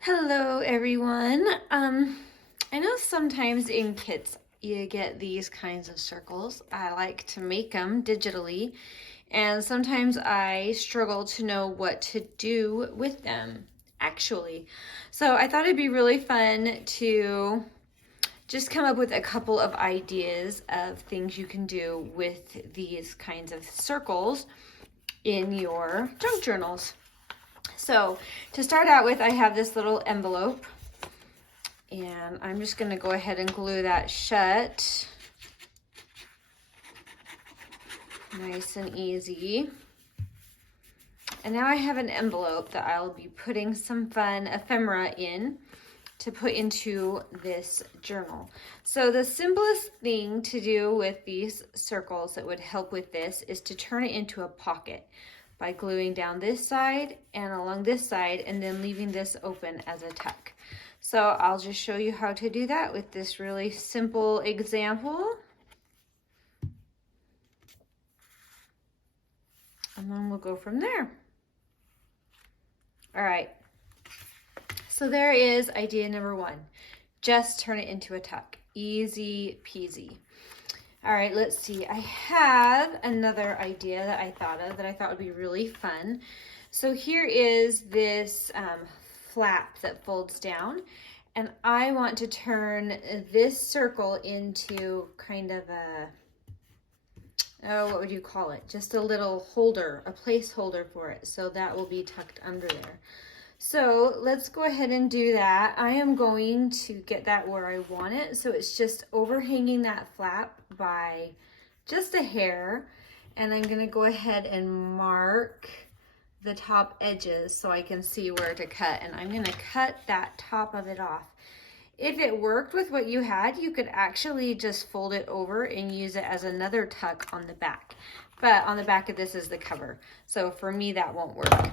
Hello everyone. I know sometimes in kits you get these kinds of circles. I like to make them digitally, and sometimes I struggle to know what to do with them actually. So I thought it'd be really fun to just come up with a couple of ideas of things you can do with these kinds of circles in your junk journals. So to start out with, I have this little envelope, and I'm just going to go ahead and glue that shut. Nice and easy. And now I have an envelope that I'll be putting some fun ephemera in to put into this journal. So the simplest thing to do with these circles that would help with this is to turn it into a pocket by gluing down this side and along this side and then leaving this open as a tuck. So I'll just show you how to do that with this really simple example. And then we'll go from there. All right. So there is idea number one. Just turn it into a tuck. Easy peasy. All right, let's see. I have another idea that I thought of that I thought would be really fun. So here is this flap that folds down, and I want to turn this circle into kind of a, oh, what would you call it? Just a little holder, a placeholder for it. So that will be tucked under there. So let's go ahead and do that. I am going to get that where I want it. So it's just overhanging that flap by just a hair. And I'm gonna go ahead and mark the top edges so I can see where to cut. And I'm gonna cut that top of it off. If it worked with what you had, you could actually just fold it over and use it as another tuck on the back. But on the back of this is the cover. So for me, that won't work.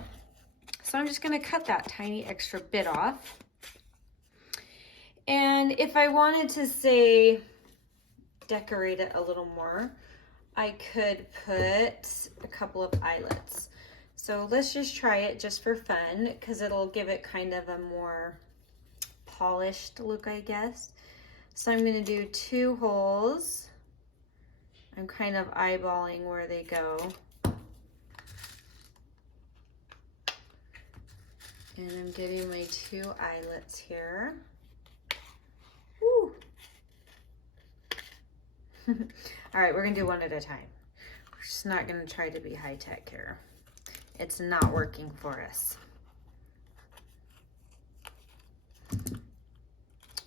So I'm just going to cut that tiny extra bit off. And if I wanted to, say, decorate it a little more, I could put a couple of eyelets. So let's just try it just for fun, because it'll give it kind of a more polished look, I guess. So I'm going to do 2 holes. I'm kind of eyeballing where they go. And I'm getting my 2 eyelets here. Woo. All right, we're gonna do one at a time. We're just not gonna try to be high tech here. It's not working for us.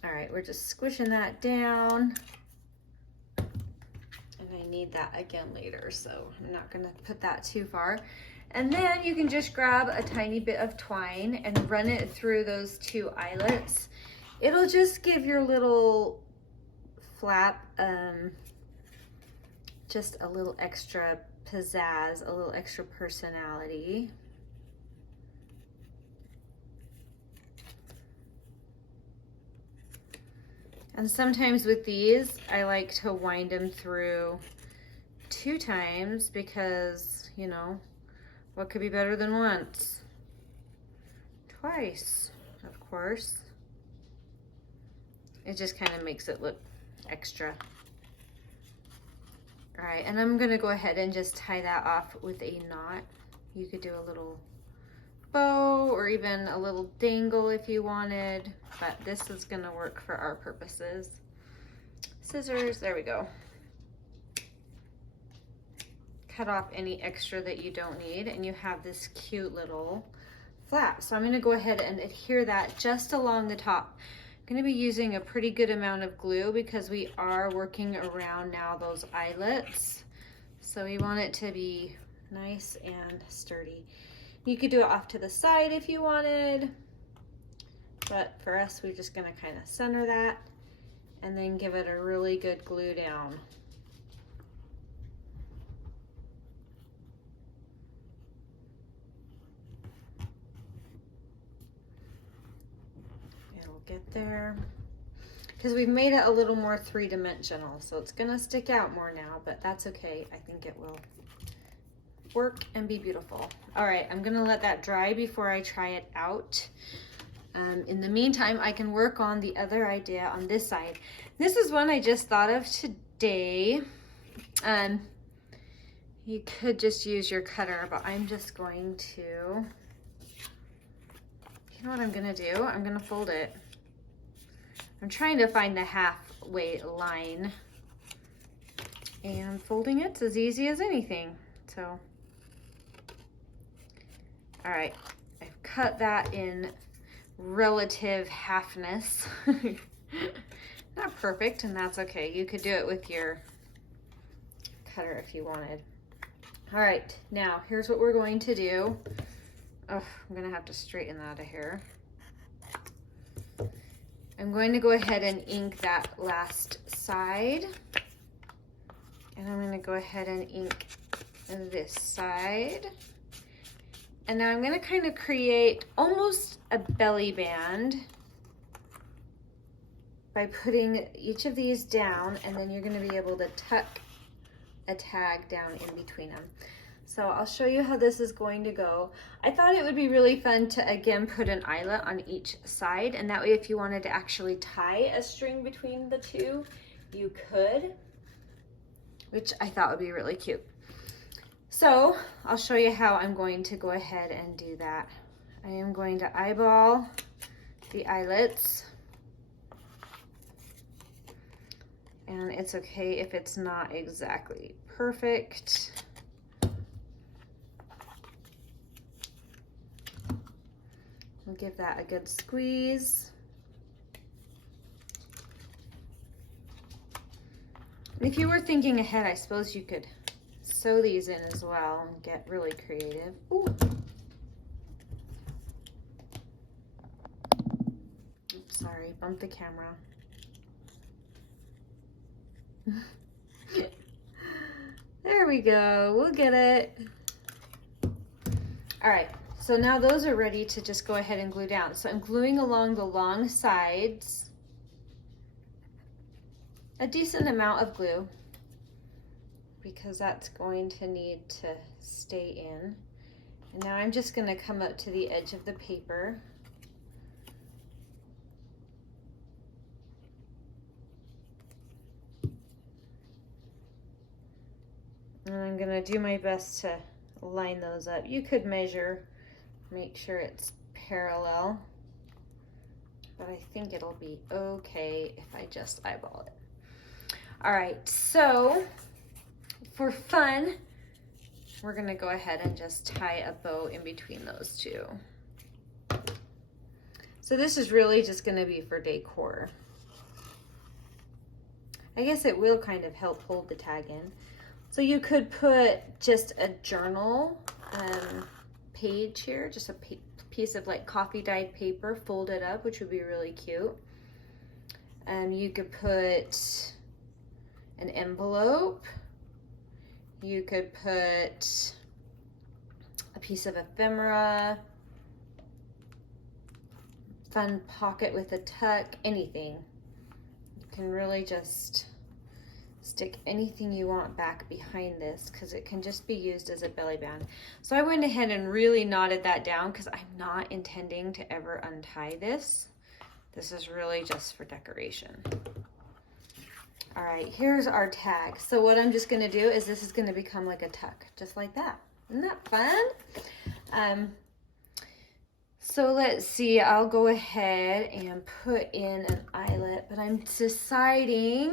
All right, we're just squishing that down. And I need that again later, so I'm not gonna put that too far. And then you can just grab a tiny bit of twine and run it through those 2 eyelets. It'll just give your little flap just a little extra pizzazz, a little extra personality. And sometimes with these, I like to wind them through 2 times because, you know, what could be better than once? Twice, of course. It just kind of makes it look extra. All right, and I'm gonna go ahead and just tie that off with a knot. You could do a little bow or even a little dangle if you wanted, but this is gonna work for our purposes. Scissors, there we go. Cut off any extra that you don't need, and you have this cute little flap. So I'm going to go ahead and adhere that just along the top. I'm going to be using a pretty good amount of glue because we are working around now those eyelets. So we want it to be nice and sturdy. You could do it off to the side if you wanted, but for us, we're just going to kind of center that and then give it a really good glue down. Get there, because we've made it a little more 3-dimensional, so it's gonna stick out more now, but that's okay. I think it will work and be beautiful. All right, I'm gonna let that dry before I try it out. In the meantime, I can work on the other idea on this side. This is one I just thought of today. You could just use your cutter, but I'm just going to, you know what I'm gonna do? I'm gonna fold it. I'm trying to find the halfway line, and folding it's as easy as anything. So, all right, I've cut that in relative halfness. Not perfect, and that's okay. You could do it with your cutter if you wanted. All right, now here's what we're going to do. Oh, I'm gonna have to straighten that a hair. I'm going to go ahead and ink that last side. And I'm gonna go ahead and ink this side. And now I'm gonna kind of create almost a belly band by putting each of these down, and then you're gonna be able to tuck a tag down in between them. So I'll show you how this is going to go. I thought it would be really fun to again put an eyelet on each side, and that way if you wanted to actually tie a string between the two, you could, which I thought would be really cute. So I'll show you how I'm going to go ahead and do that. I am going to eyeball the eyelets. And it's okay if it's not exactly perfect. We'll give that a good squeeze. And if you were thinking ahead, I suppose you could sew these in as well and get really creative. Ooh. Oops, sorry, bumped the camera. There we go, we'll get it. All right, so now those are ready to just go ahead and glue down. So I'm gluing along the long sides, a decent amount of glue, because that's going to need to stay in. And now I'm just gonna come up to the edge of the paper. And I'm gonna do my best to line those up. You could measure, make sure it's parallel, but I think it'll be okay if I just eyeball it. All right, so for fun, we're gonna go ahead and just tie a bow in between those two. So this is really just gonna be for decor. I guess it will kind of help hold the tag in. So you could put just a journal page here, just a piece of like coffee dyed paper folded up, which would be really cute. You could put an envelope. You could put a piece of ephemera, fun pocket with a tuck, anything. You can really just stick anything you want back behind this, because it can just be used as a belly band. So I went ahead and really knotted that down because I'm not intending to ever untie this. This is really just for decoration. All right, here's our tag. So what I'm just gonna do is this is gonna become like a tuck, just like that. Isn't that fun? So let's see, I'll go ahead and put in an eyelet, but I'm deciding,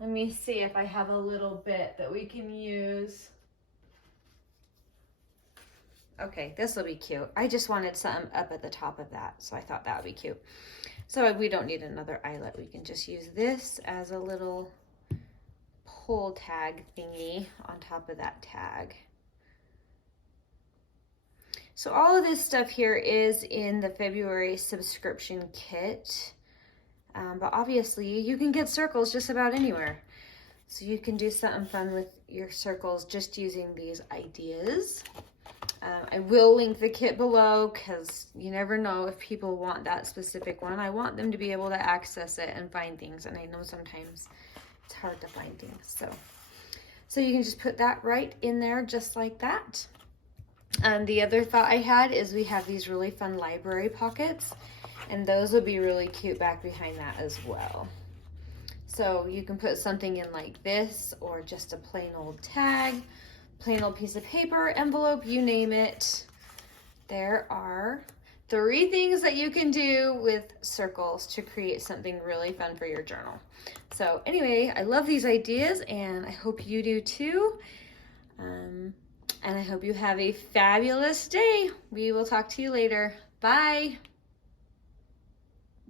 let me see if I have a little bit that we can use. Okay, this will be cute. I just wanted something up at the top of that, so I thought that would be cute. So we don't need another eyelet. We can just use this as a little pull tag thingy on top of that tag. So all of this stuff here is in the February subscription kit. But obviously you can get circles just about anywhere. So you can do something fun with your circles just using these ideas. I will link the kit below because you never know if people want that specific one. I want them to be able to access it and find things, and I know sometimes it's hard to find things. So you can just put that right in there just like that. The other thought I had is we have these really fun library pockets, and those would be really cute back behind that as well. So you can put something in like this, or just a plain old tag, plain old piece of paper, envelope, you name it. There are 3 things that you can do with circles to create something really fun for your journal. So anyway, I love these ideas and I hope you do too. And I hope you have a fabulous day. We will talk to you later. Bye.